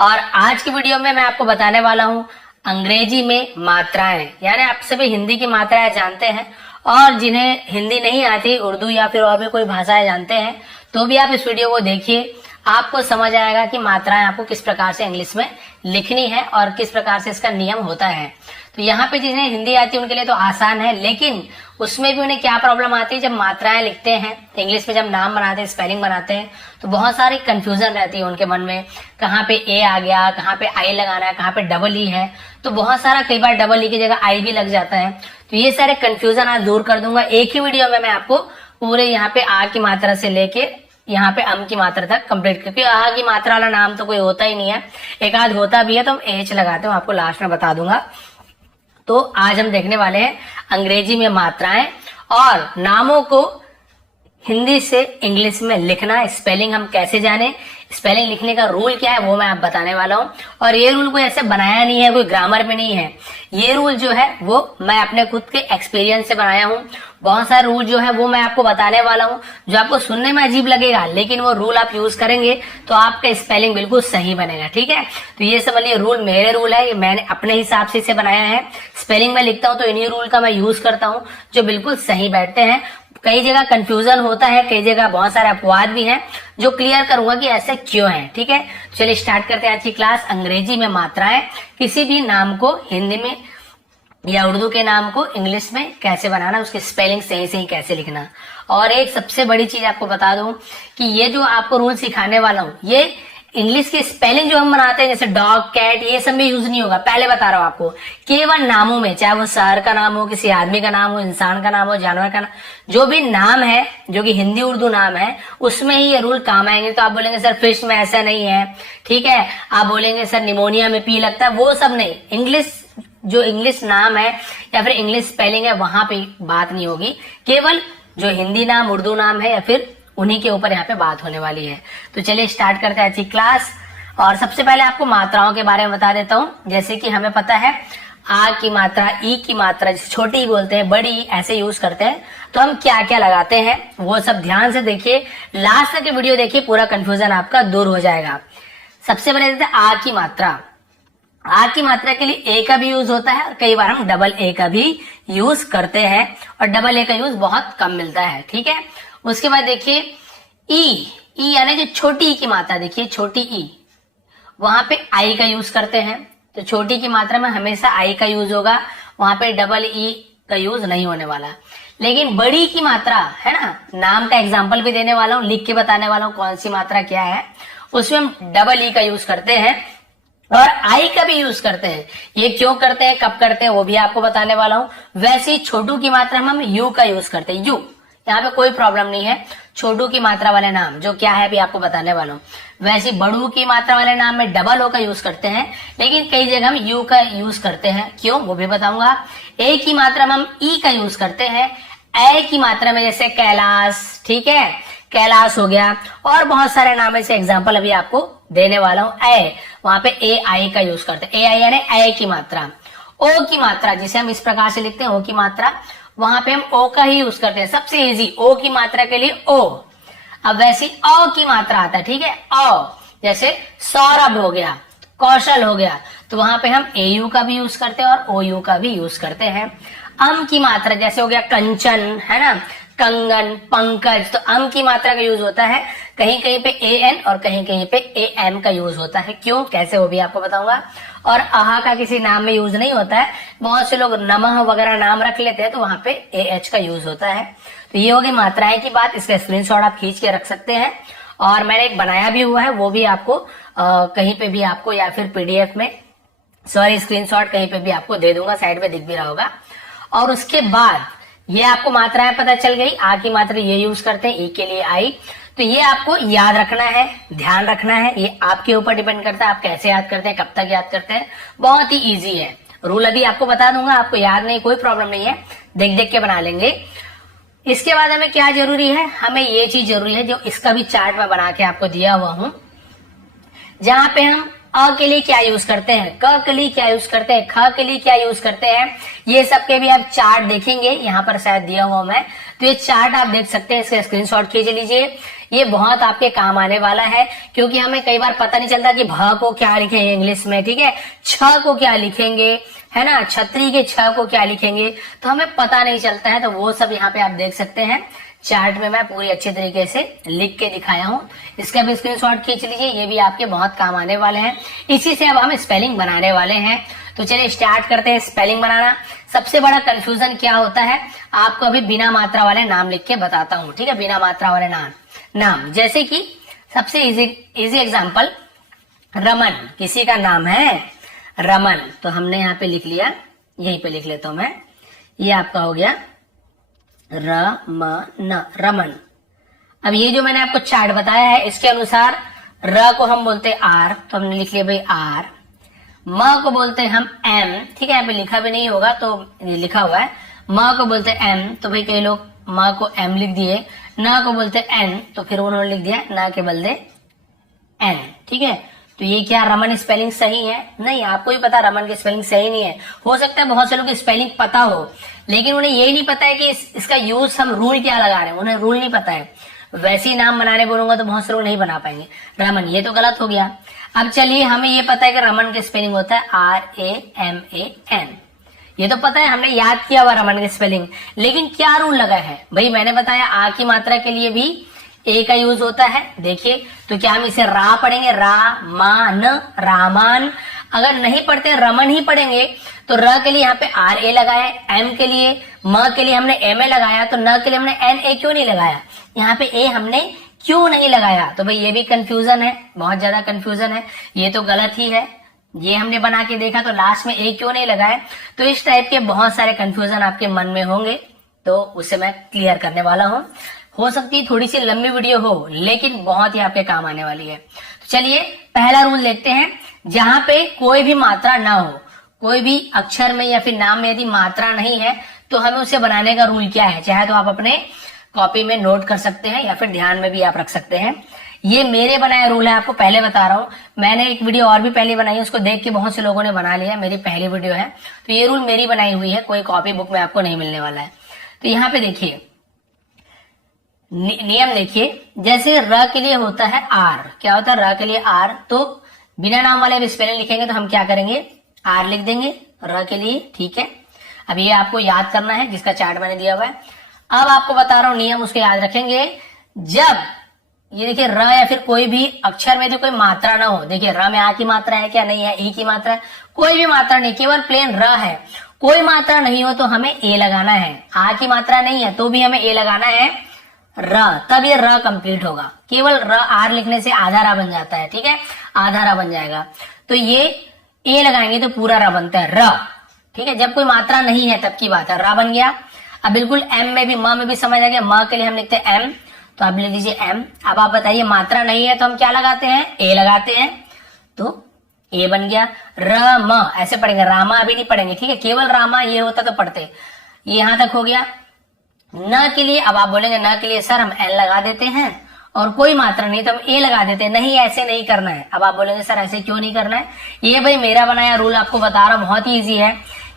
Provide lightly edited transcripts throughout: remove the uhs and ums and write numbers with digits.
और आज की वीडियो में मैं आपको बताने वाला हूँ अंग्रेजी में मात्राएं। यानी आप सभी हिंदी की मात्राएं जानते हैं और जिन्हें हिंदी नहीं आती, उर्दू या फिर और भी कोई भाषाएं जानते हैं, तो भी आप इस वीडियो को देखिए। आपको समझ आएगा कि मात्राएं आपको किस प्रकार से इंग्लिश में लिखनी है और किस प्रकार से इसका नियम होता है। तो यहाँ पे जिन्हें हिंदी आती है उनके लिए तो आसान है, लेकिन उसमें भी उन्हें क्या प्रॉब्लम आती है, जब मात्राएं लिखते हैं इंग्लिश में, जब नाम बनाते हैं, स्पेलिंग बनाते हैं, तो बहुत सारी कंफ्यूजन रहती है उनके मन में। कहाँ पे ए आ गया, कहाँ पे आई लगाना है, कहाँ पे डबल ई है, तो बहुत सारा कई बार डबल ई की जगह आई भी लग जाता है। तो ये सारे कंफ्यूजन आज दूर कर दूंगा एक ही वीडियो में। मैं आपको पूरे यहाँ पे आ की मात्रा से लेके यहाँ पे अम की मात्रा तक कंप्लीट, क्योंकि आ की मात्रा वाला नाम तो कोई होता ही नहीं है, एक आध होता भी है तो हम एच लगाते हैं, आपको लास्ट में बता दूंगा। तो आज हम देखने वाले हैं अंग्रेजी में मात्राएं और नामों को हिंदी से इंग्लिश में लिखना, स्पेलिंग हम कैसे जाने, स्पेलिंग लिखने का रूल क्या है वो मैं आप बताने वाला हूं। और ये रूल कोई ऐसे बनाया नहीं है, कोई ग्रामर में नहीं है। ये रूल जो है वो मैं अपने खुद के एक्सपीरियंस से बनाया हूं। बहुत सारे रूल जो है वो मैं आपको बताने वाला हूं, जो आपको सुनने में अजीब लगेगा, लेकिन वो रूल आप यूज करेंगे तो आपका स्पेलिंग बिल्कुल सही बनेगा। ठीक है, तो ये समझिए रूल मेरे रूल है, ये मैंने अपने हिसाब से इसे बनाया है। स्पेलिंग में लिखता हूं तो इन्हीं रूल का मैं यूज करता हूं जो बिल्कुल सही बैठते हैं। कई जगह कंफ्यूजन होता है, कई जगह बहुत सारे अपवाद भी हैं जो क्लियर करूंगा कि ऐसे क्यों है। ठीक है, चलिए स्टार्ट करते हैं आज की क्लास। अंग्रेजी में मात्राएं, किसी भी नाम को हिंदी में या उर्दू के नाम को इंग्लिश में कैसे बनाना, उसकी स्पेलिंग सही सही कैसे लिखना। और एक सबसे बड़ी चीज आपको बता दूं कि ये जो आपको रूल सिखाने वाला हूं, ये इंग्लिश की स्पेलिंग जो हम बनाते हैं जैसे डॉग, कैट, ये सब में यूज नहीं होगा। पहले बता रहा हूं आपको, केवल नामों में, चाहे वो शहर का नाम हो, किसी आदमी का नाम हो, इंसान का नाम हो, जानवर का नाम, जो भी नाम है जो कि हिंदी उर्दू नाम है, उसमें ही ये रूल काम आएंगे। तो आप बोलेंगे सर फिश में ऐसा नहीं है, ठीक है, आप बोलेंगे सर निमोनिया में पी लगता है, वो सब नहीं। इंग्लिश जो इंग्लिश नाम है या फिर इंग्लिश स्पेलिंग है वहां पे बात नहीं होगी, केवल जो हिंदी नाम, उर्दू नाम है या फिर उन्हीं के ऊपर यहाँ पे बात होने वाली है। तो चलिए स्टार्ट करते हैं अच्छी क्लास। और सबसे पहले आपको मात्राओं के बारे में बता देता हूँ। जैसे कि हमें पता है आ की मात्रा, ई की मात्रा, छोटी बोलते हैं, बड़ी ऐसे यूज करते हैं, तो हम क्या क्या लगाते हैं वो सब ध्यान से देखिए, लास्ट तक वीडियो देखिए, पूरा कंफ्यूजन आपका दूर हो जाएगा। सबसे पहले देखते हैं आ की मात्रा। आ की मात्रा के लिए ए का भी यूज होता है और कई बार हम डबल ए का भी यूज करते हैं, और डबल ए का यूज बहुत कम मिलता है। ठीक है, उसके बाद देखिए ई, ई यानी जो छोटी ई की मात्रा, देखिए छोटी ई, वहां पे आई का यूज करते हैं। तो छोटी की मात्रा में हमेशा आई का यूज होगा, वहां पे डबल ई का यूज नहीं होने वाला। लेकिन बड़ी की मात्रा है ना, नाम का एग्जाम्पल भी देने वाला हूं, लिख के बताने वाला हूं कौन सी मात्रा क्या है, उसमें हम डबल ई का यूज करते हैं और आई का भी यूज करते हैं। ये क्यों करते हैं, कब करते हैं, वो भी आपको बताने वाला हूं। वैसे ही छोटू की मात्रा में हम यू का यूज करते हैं, यू, यहाँ पे कोई प्रॉब्लम नहीं है। छोटू की मात्रा वाले नाम जो क्या है अभी आपको बताने वाला हूँ। वैसे बड़ू की मात्रा वाले नाम में डबल ओ का यूज करते हैं, लेकिन कई जगह हम यू का यूज करते हैं, क्यों वो भी बताऊंगा। ए की मात्रा में हम ई का यूज करते हैं। ए की मात्रा में जैसे कैलाश, ठीक है, कैलाश हो गया, और बहुत सारे नाम ऐसे एग्जाम्पल अभी आपको देने वाला हूँ। ए, वहां पे ए आई का यूज करते हैं, ए आई यानी ए की मात्रा। ओ की मात्रा जिसे हम इस प्रकार से लिखते हैं, ओ की मात्रा, वहां पे हम ओ का ही यूज करते हैं, सबसे इजी ओ की मात्रा के लिए ओ। अब वैसी अ की मात्रा आता है, ठीक है, अ, जैसे सौरभ हो गया, कौशल हो गया, तो वहां पे हम ए यू का भी यूज करते हैं और ओ यू का भी यूज करते हैं। अम की मात्रा जैसे हो गया कंचन, है ना, कंगन, पंकज, तो अम की मात्रा का यूज होता है, कहीं कहीं पे ए एन और कहीं कहीं पे ए एम का यूज होता है, क्यों कैसे वो भी आपको बताऊंगा। और आहा का किसी नाम में यूज नहीं होता है, बहुत से लोग नमः वगैरह नाम रख लेते हैं तो वहां पे ए एच का यूज होता है। तो ये हो गई मात्राएं की बात, इसका स्क्रीनशॉट आप खींच के रख सकते हैं, और मैंने एक बनाया भी हुआ है, वो भी आपको कहीं पे भी आपको या फिर पीडीएफ में, सॉरी स्क्रीनशॉट कहीं पे भी आपको दे दूंगा, साइड में दिख भी रहा होगा। और उसके बाद ये आपको मात्राएं पता चल गई, आ की मात्रा ये यूज करते हैं, ई के लिए आई, तो ये आपको याद रखना है, ध्यान रखना है, ये आपके ऊपर डिपेंड करता है आप कैसे याद करते हैं, कब तक याद करते हैं। बहुत ही इजी है, रूल अभी आपको बता दूंगा, आपको याद नहीं कोई प्रॉब्लम नहीं है, देख देख के बना लेंगे। इसके बाद हमें क्या जरूरी है, हमें ये चीज जरूरी है, जो इसका भी चार्ट में बना के आपको दिया हुआ हूं, जहां पे हम अ के लिए क्या यूज करते हैं, क के लिए क्या यूज करते हैं, ख के लिए क्या यूज करते हैं, ये सब के भी आप चार्ट देखेंगे, यहाँ पर शायद दिया हुआ मैं, तो ये चार्ट आप देख सकते हैं, इसका स्क्रीनशॉट खींच लीजिए। ये बहुत आपके काम आने वाला है, क्योंकि हमें कई बार पता नहीं चलता कि भ को क्या लिखेंगे इंग्लिश में, ठीक है, छ को क्या लिखेंगे, है ना, छतरी के छ को क्या लिखेंगे, तो हमें पता नहीं चलता है। तो वो सब यहाँ पे आप देख सकते हैं, चार्ट में मैं पूरी अच्छे तरीके से लिख के दिखाया हूँ। इसका भी स्क्रीनशॉट खींच लीजिए, ये भी आपके बहुत काम आने वाले हैं। इसी से अब हम स्पेलिंग बनाने वाले हैं। तो चलिए स्टार्ट करते हैं स्पेलिंग बनाना। सबसे बड़ा कंफ्यूजन क्या होता है, आपको अभी बिना मात्रा वाले नाम लिख के बताता हूँ, ठीक है, बिना मात्रा वाले नाम जैसे कि सबसे इजी एग्जांपल, रमन, किसी का नाम है रमन, तो हमने यहाँ पे लिख लिया, यहीं पे लिख लेता हूं मैं, ये आपका हो गया रमन। अब ये जो मैंने आपको चार्ट बताया है, इसके अनुसार र को हम बोलते हैं आर, तो हमने लिख लिया भाई आर। म को बोलते हैं हम एम, ठीक है, यहाँ पे लिखा भी नहीं होगा तो ये लिखा हुआ है। म को बोलते हैं एम, तो भाई कई लोग म को एम लिख दिए। न को बोलते हैं एन, तो फिर उन्होंने लिख दिया न के बदले एन, ठीक है। तो ये क्या रमन स्पेलिंग सही है? नहीं, आपको ही पता रमन की स्पेलिंग सही नहीं है। हो सकता है बहुत से लोग की स्पेलिंग पता हो, लेकिन उन्हें यही नहीं पता है कि इसका यूज हम रूल क्या लगा रहे हैं, उन्हें रूल नहीं पता है। वैसे ही नाम बनाने बोलूंगा तो बहुत से लोग नहीं बना पाएंगे रमन, ये तो गलत हो गया। अब चलिए, हमें ये पता है कि रमन की स्पेलिंग होता है RAMAN, ये तो पता है, हमने याद किया हुआ रमन की स्पेलिंग। लेकिन क्या रूल लगा है भाई, मैंने बताया आ की मात्रा के लिए भी ए का यूज होता है। देखिए, तो क्या हम इसे रा पढ़ेंगे, रामान, रामान। अगर नहीं पढ़ते रमन ही पढ़ेंगे, तो र के लिए यहाँ पे RA लगाया, एम के लिए, म के लिए हमने MA लगाया, तो न के लिए हमने NA क्यों नहीं लगाया, यहाँ पे ए हमने क्यों नहीं लगाया? तो भाई ये भी कंफ्यूजन है, बहुत ज्यादा कंफ्यूजन है, ये तो गलत ही है। ये हमने बना के देखा तो लास्ट में ए क्यों नहीं लगाया। तो इस टाइप के बहुत सारे कंफ्यूजन आपके मन में होंगे, तो उसे मैं क्लियर करने वाला हूँ। हो सकती है थोड़ी सी लंबी वीडियो हो, लेकिन बहुत ही आपके काम आने वाली है। तो चलिए पहला रूल देखते हैं, जहां पे कोई भी मात्रा ना हो, कोई भी अक्षर में या फिर नाम में यदि मात्रा नहीं है, तो हमें उसे बनाने का रूल क्या है। चाहे तो आप अपने कॉपी में नोट कर सकते हैं या फिर ध्यान में भी आप रख सकते हैं। ये मेरे बनाया रूल है, आपको पहले बता रहा हूँ। मैंने एक वीडियो और भी पहले बनाई है, उसको देख के बहुत से लोगों ने बना लिया, मेरी पहली वीडियो है। तो ये रूल मेरी बनाई हुई है, कोई कॉपी बुक में आपको नहीं मिलने वाला है। तो यहाँ पे देखिए नियम देखिए, जैसे र के लिए होता है आर, क्या होता है र के लिए आर, तो बिना नाम वाले स्पेलिंग लिखेंगे तो हम क्या करेंगे, आर लिख देंगे र के लिए, ठीक है। अब ये आपको याद करना है, जिसका चार्ट मैंने दिया हुआ है। अब आपको बता रहा हूं नियम, उसको याद रखेंगे। जब ये देखिए र या फिर कोई भी अक्षर में यदि कोई मात्रा ना हो, देखिए र में आ की मात्रा है क्या, नहीं है, ई की मात्रा है, कोई भी मात्रा नहीं, केवल प्लेन र है, कोई मात्रा नहीं हो तो हमें ए लगाना है। आ की मात्रा नहीं है तो भी हमें ए लगाना है, र, तब ये र कंप्लीट होगा। केवल र आर लिखने से आधा रा बन जाता है, ठीक है, आधा रा बन जाएगा। तो ये ए लगाएंगे तो पूरा रा बनता है र, ठीक है। जब कोई मात्रा नहीं है तब की बात है, रा बन गया। अब बिल्कुल एम में भी, म में भी समझ आ गया, म के लिए हम लिखते हैं एम, तो आप लिख दीजिए एम। अब आप बताइए मात्रा नहीं है तो हम क्या लगाते हैं, ए लगाते हैं, तो ए बन गया। र म ऐसे पढ़ेंगे, रामा अभी नहीं पढ़ेंगे, ठीक है, केवल रामा ये होता तो पढ़ते। ये यहां तक हो गया। न के लिए अब आप बोलेंगे न के लिए सर हम एन लगा देते हैं और कोई मात्रा नहीं तो हम ए लगा देते हैं। नहीं, ऐसे नहीं करना है। अब आप बोलेंगे सर ऐसे क्यों नहीं करना है, ये भाई मेरा बनाया रूल आपको बता रहा हूं, बहुत ही ईजी है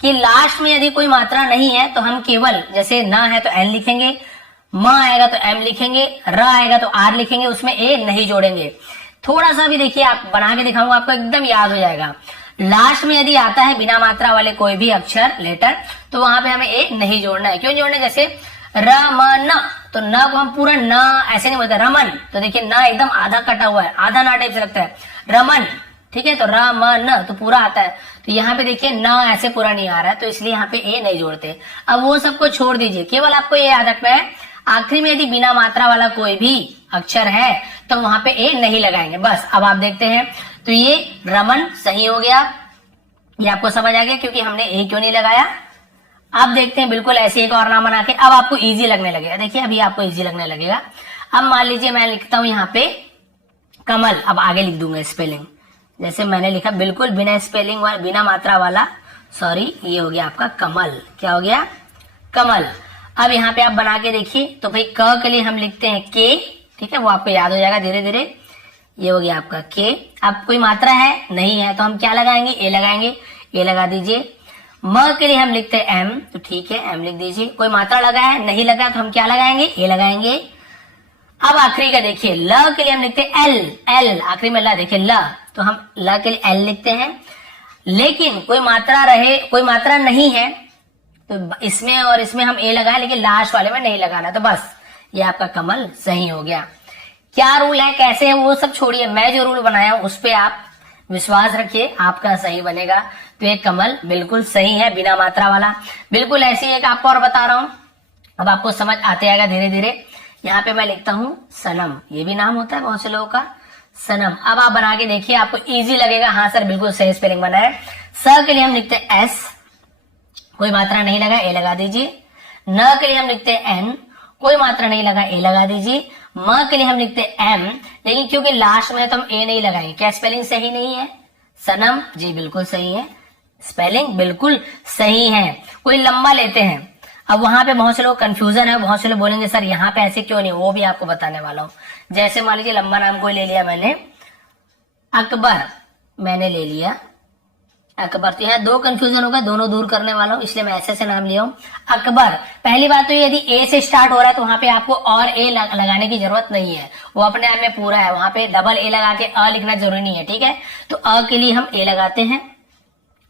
कि लास्ट में यदि कोई मात्रा नहीं है तो हम केवल, जैसे न है तो एन लिखेंगे, म आएगा तो एम लिखेंगे, र आएगा तो आर लिखेंगे, उसमें ए नहीं जोड़ेंगे। थोड़ा सा भी देखिए, आप बना के दिखाऊंगा, आपको एकदम याद हो जाएगा। लास्ट में यदि आता है बिना मात्रा वाले कोई भी अक्षर लेटर, तो वहां पे हमें ए नहीं जोड़ना है। क्यों जोड़ना है, जैसे रमन, तो न को हम पूरा न ऐसे नहीं बोलते, रमन, तो देखिए न एकदम आधा कटा हुआ है, आधा ना टाइप से लगता है, रमन, ठीक है, तो रमन तो पूरा आता है। तो यहाँ पे देखिए न ऐसे पूरा नहीं आ रहा है, तो इसलिए यहाँ पे ए नहीं जोड़ते। अब वो सबको छोड़ दीजिए, केवल आपको ये याद रखना है, आखिरी में यदि बिना मात्रा वाला कोई भी अक्षर है तो वहां पे ए नहीं लगाएंगे, बस। अब आप देखते हैं, तो ये रमन सही हो गया, ये आपको समझ आ गया क्योंकि हमने ए क्यों नहीं लगाया। अब देखते हैं बिल्कुल ऐसे एक और नाम बना के, अब आपको इजी लगने लगेगा। देखिए अभी आपको इजी लगने लगेगा। अब मान लीजिए मैं लिखता हूं यहाँ पे कमल, अब आगे लिख दूंगा स्पेलिंग, जैसे मैंने लिखा बिल्कुल बिना स्पेलिंग वाला, बिना मात्रा वाला, सॉरी, ये हो गया आपका कमल। क्या हो गया, कमल। अब यहाँ पे आप बना के देखिए, तो भाई क के लिए हम लिखते हैं के, ठीक है, वो आपको याद हो जाएगा धीरे धीरे। ये हो गया आपका के। अब कोई मात्रा है नहीं है तो हम क्या लगाएंगे, ए लगाएंगे, ए लगा दीजिए। म के लिए हम लिखते हैं एम, तो ठीक है एम लिख दीजिए। कोई मात्रा लगा है, नहीं लगा तो हम क्या लगाएंगे, ए लगाएंगे। अब आखिरी का देखिए, ल के लिए हम लिखते हैं एल, एल आखिरी में ल, देखिए ल, तो हम ल के लिए एल लिखते हैं। लेकिन कोई मात्रा रहे, कोई मात्रा नहीं है तो इसमें और इसमें हम ए लगाए, लेकिन लास्ट वाले में नहीं लगाना, तो बस ये आपका कमल सही हो गया। क्या रूल है, कैसे है, वो सब छोड़िए, मैं जो रूल बनाया हूं उस पे आप विश्वास रखिए, आपका सही बनेगा। तो ये कमल बिल्कुल सही है, बिना मात्रा वाला। बिल्कुल ऐसी एक आपको और बता रहा हूं, अब आपको समझ आते आएगा धीरे धीरे। यहाँ पे मैं लिखता हूं सनम, ये भी नाम होता है बहुत से लोगों का, सनम। अब आप बना के देखिए, आपको इजी लगेगा। हाँ सर बिल्कुल सही स्पेलिंग बना है। स के लिए हम लिखते हैं एस, कोई मात्रा नहीं लगा, ए लगा दीजिए। न के लिए हम लिखते हैं एन, कोई मात्रा नहीं लगा, ए लगा दीजिए। म के लिए हम लिखते हैं एम, लेकिन क्योंकि लास्ट में तो हम ए नहीं लगाएंगे। क्या स्पेलिंग सही नहीं है? सनम, जी बिल्कुल सही है, स्पेलिंग बिल्कुल सही है। कोई लंबा लेते हैं, अब वहां पे बहुत से लोग कंफ्यूजन है, बहुत से लोग बोलेंगे सर यहाँ पे ऐसे क्यों नहीं, वो भी आपको बताने वाला हूँ। जैसे मान लीजिए लंबा नाम कोई ले लिया मैंने, अकबर मैंने ले लिया, अकबर, तो यहाँ दो कंफ्यूजन होगा, दोनों दूर करने वाला हूँ, इसलिए मैं ऐसे नाम लिया हूँ अकबर। पहली बात तो यदि ए से स्टार्ट हो रहा है तो वहां पे आपको और ए लगाने की जरूरत नहीं है, वो अपने आप में पूरा है, वहां पे डबल ए लगा के अ लिखना जरूरी नहीं है, ठीक है। तो अ के लिए हम ए लगाते हैं।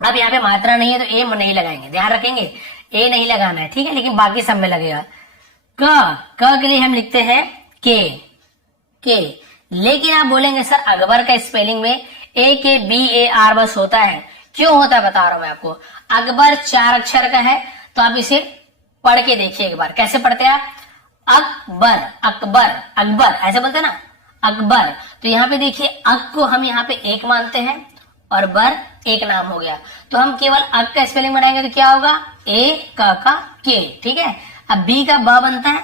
अब यहाँ पे मात्रा नहीं है तो ए नहीं लगाएंगे, ध्यान रखेंगे ए नहीं लगाना है, ठीक है, लेकिन बाकी सब में लगेगा। क के लिए हम लिखते हैं के। लेकिन आप बोलेंगे सर अकबर का स्पेलिंग में ए के बी ए आर बस होता है, क्यों होता है बता रहा हूं मैं आपको। अकबर 4 अक्षर का है, तो आप इसे पढ़ के देखिए एक बार, कैसे पढ़ते हैं आप, अकबर, अकबर, अकबर ऐसे बोलते हैं ना, अकबर। तो यहाँ पे देखिए अक को हम यहाँ पे एक मानते हैं और बर एक नाम हो गया, तो हम केवल अक का स्पेलिंग बनाएंगे तो क्या होगा, ए का के, ठीक है। अब बी का ब बनता है,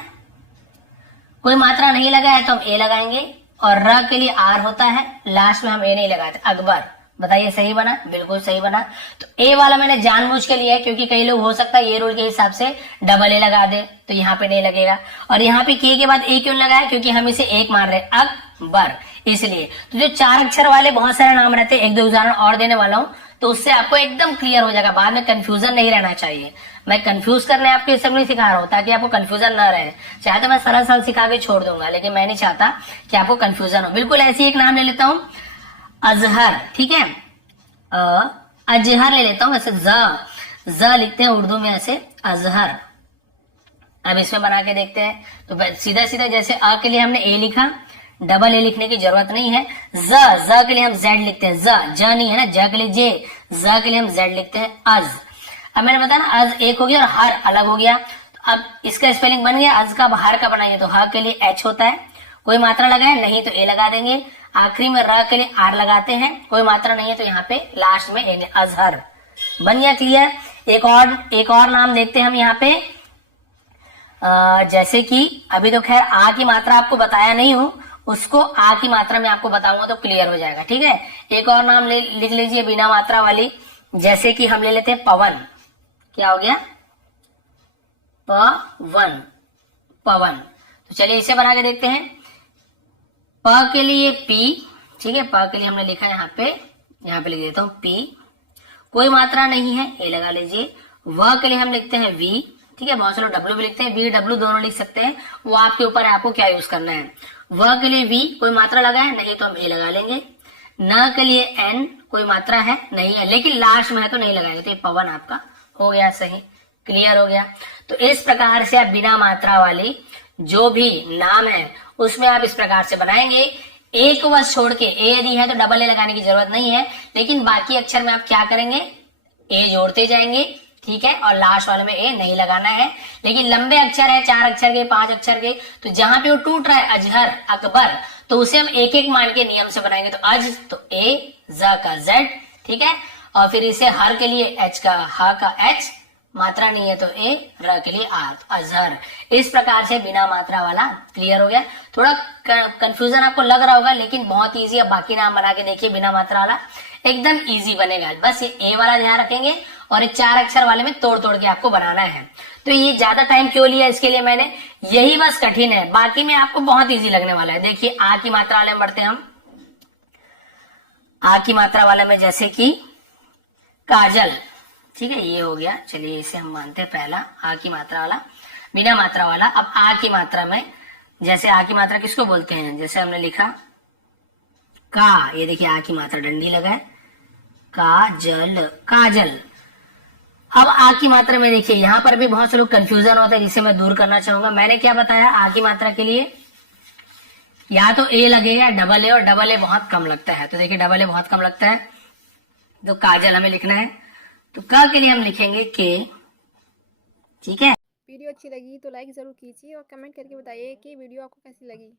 कोई मात्रा नहीं लगा है तो हम ए लगाएंगे, और र के लिए आर होता है, लास्ट में हम ए नहीं लगाते, अकबर। बताइए सही बना, बिल्कुल सही बना। तो ए वाला मैंने जानबूझ के लिया है, क्योंकि कई लोग हो सकता है ये रूल के हिसाब से डबल ए लगा दे तो यहाँ पे नहीं लगेगा। और यहाँ पे के बाद ए क्यों लगाया, क्योंकि हम इसे एक मान रहे अकबर, इसलिए। तो जो 4 अक्षर वाले बहुत सारे नाम रहते हैं, एक दो उदाहरण और देने वाला हूँ, तो उससे आपको एकदम क्लियर हो जाएगा, बाद में कंफ्यूजन नहीं रहना चाहिए। मैं कंफ्यूज करने आपको ये सब नहीं सिखा रहा हूँ ताकि आपको कंफ्यूजन ना रहे। चाहे तो मैं सरल सरल सिखा के छोड़ दूंगा, लेकिन मैं नहीं चाहता कि आपको कंफ्यूजन हो। बिल्कुल ऐसी एक नाम ले लेता हूँ, अजहर, ठीक है, अजहर ले लेता हूँ, वैसे ज लिखते हैं उर्दू में ऐसे, अजहर। अब इसमें बना के देखते हैं, तो सीधा सीधा जैसे अ के लिए हमने ए लिखा, डबल ए लिखने की जरूरत नहीं है। ज के लिए हम जेड लिखते हैं, ज नहीं है ना, ज के लिए जे, ज के लिए हम जेड लिखते हैं, अज। अब मैंने बताया ना अज एक हो गया और हर अलग हो गया, तो अब इसका स्पेलिंग बन गया, अज का हर का बनाइए तो ह के लिए एच होता है, कोई मात्रा लगा है नहीं तो ए लगा देंगे, आखिरी में र के लिए आर लगाते हैं, कोई मात्रा नहीं है तो यहाँ पे लास्ट में ए, अजहर। बन गया क्लियर। एक और नाम देखते हैं हम यहाँ पे, जैसे कि अभी तो खैर आ की मात्रा आपको बताया नहीं हूं, उसको आ की मात्रा में आपको बताऊंगा तो क्लियर हो जाएगा, ठीक है। एक और नाम लिख लीजिए बिना मात्रा वाली, जैसे कि हम ले लेते हैं पवन, क्या हो गया, पवन, पवन। तो चलिए इसे बना के देखते हैं। प के लिए पी, ठीक है, प के लिए हमने लिखा यहाँ पे लिख देता हूँ पी, कोई मात्रा नहीं है, ए लगा लीजिए। व के लिए हम लिखते हैं वी, ठीक है, बहुत से लोग डब्ल्यू भी लिखते हैं, वी डब्ल्यू दोनों लिख सकते हैं, वो आपके ऊपर है, आपको क्या यूज करना है। व के लिए वी, कोई मात्रा लगा है नहीं तो हम ए लगा लेंगे। न के लिए एन, कोई मात्रा है नहीं है, लेकिन लास्ट में है तो नहीं लगाएंगे, तो ये पवन आपका हो गया सही, क्लियर हो गया। तो इस प्रकार से आप बिना मात्रा वाली जो भी नाम है उसमें आप इस प्रकार से बनाएंगे। एक वर्ष छोड़ के ए यदि है तो डबल ए लगाने की जरूरत नहीं है, लेकिन बाकी अक्षर में आप क्या करेंगे, ए जोड़ते जाएंगे, ठीक है, और लास्ट वाले में ए नहीं लगाना है। लेकिन लंबे अक्षर है, 4 अक्षर के, 5 अक्षर के, तो जहां पे वो टूट रहा है अजहर, अकबर, तो उसे हम एक एक मान के नियम से बनाएंगे। तो अज तो ए, ज का जेड, ठीक है, और फिर इसे हर के लिए एच का ह का एच, मात्रा नहीं है तो ए, र के लिए आर, तो अजहर। इस प्रकार से बिना मात्रा वाला क्लियर हो गया। थोड़ा कंफ्यूजन आपको लग रहा होगा, लेकिन बहुत इजी। अब बाकी नाम बना के देखिए बिना मात्रा वाला, एकदम इजी बनेगा। बस ये ए वाला ध्यान रखेंगे और ये 4 अक्षर वाले में तोड़ तोड़ के आपको बनाना है। तो ये ज्यादा टाइम क्यों लिया इसके लिए मैंने, यही बस कठिन है, बाकी में आपको बहुत इजी लगने वाला है। देखिए आ की मात्रा वाले में बढ़ते हैं हम। आ की मात्रा वाले में जैसे कि काजल, ठीक है, ये हो गया। चलिए इसे हम मानते हैं पहला आ की मात्रा वाला, बिना मात्रा वाला। अब आ की मात्रा में, जैसे आ की मात्रा किसको बोलते हैं, जैसे हमने लिखा का, ये देखिए आ की मात्रा डंडी लगा है, काजल, काजल। अब आ की मात्रा में देखिए यहाँ पर भी बहुत से लोग कंफ्यूजन होता है, जिसे मैं दूर करना चाहूंगा। मैंने क्या बताया, आ की मात्रा के लिए या तो ए लगेगा डबल ए, और डबल ए बहुत कम लगता है। तो देखिए डबल ए बहुत कम लगता है, तो काजल हमें लिखना है। तो क के लिए हम लिखेंगे के। ठीक है, वीडियो अच्छी लगी तो लाइक ज़रूर कीजिए और कमेंट करके बताइए कि वीडियो आपको कैसी लगी।